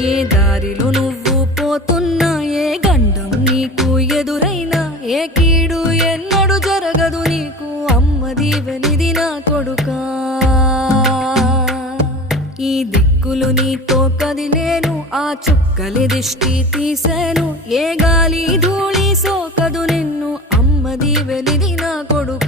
ఏ దారిలో నువ్వు పోతున్నా, ఏ గండం నీకు ఎదురైనా, ఏ కీడు ఎన్నడు జరగదు నీకు, అమ్మ దీవెనిది నా కొడుకా. ఈ దిక్కులు నీతో కదిలేను, ఆ చుక్కలి దిష్టి తీసేను, ఏ గాలి ధూళి సోకదు నిన్ను, అమ్మ దీవెనిది నా కొడుకా.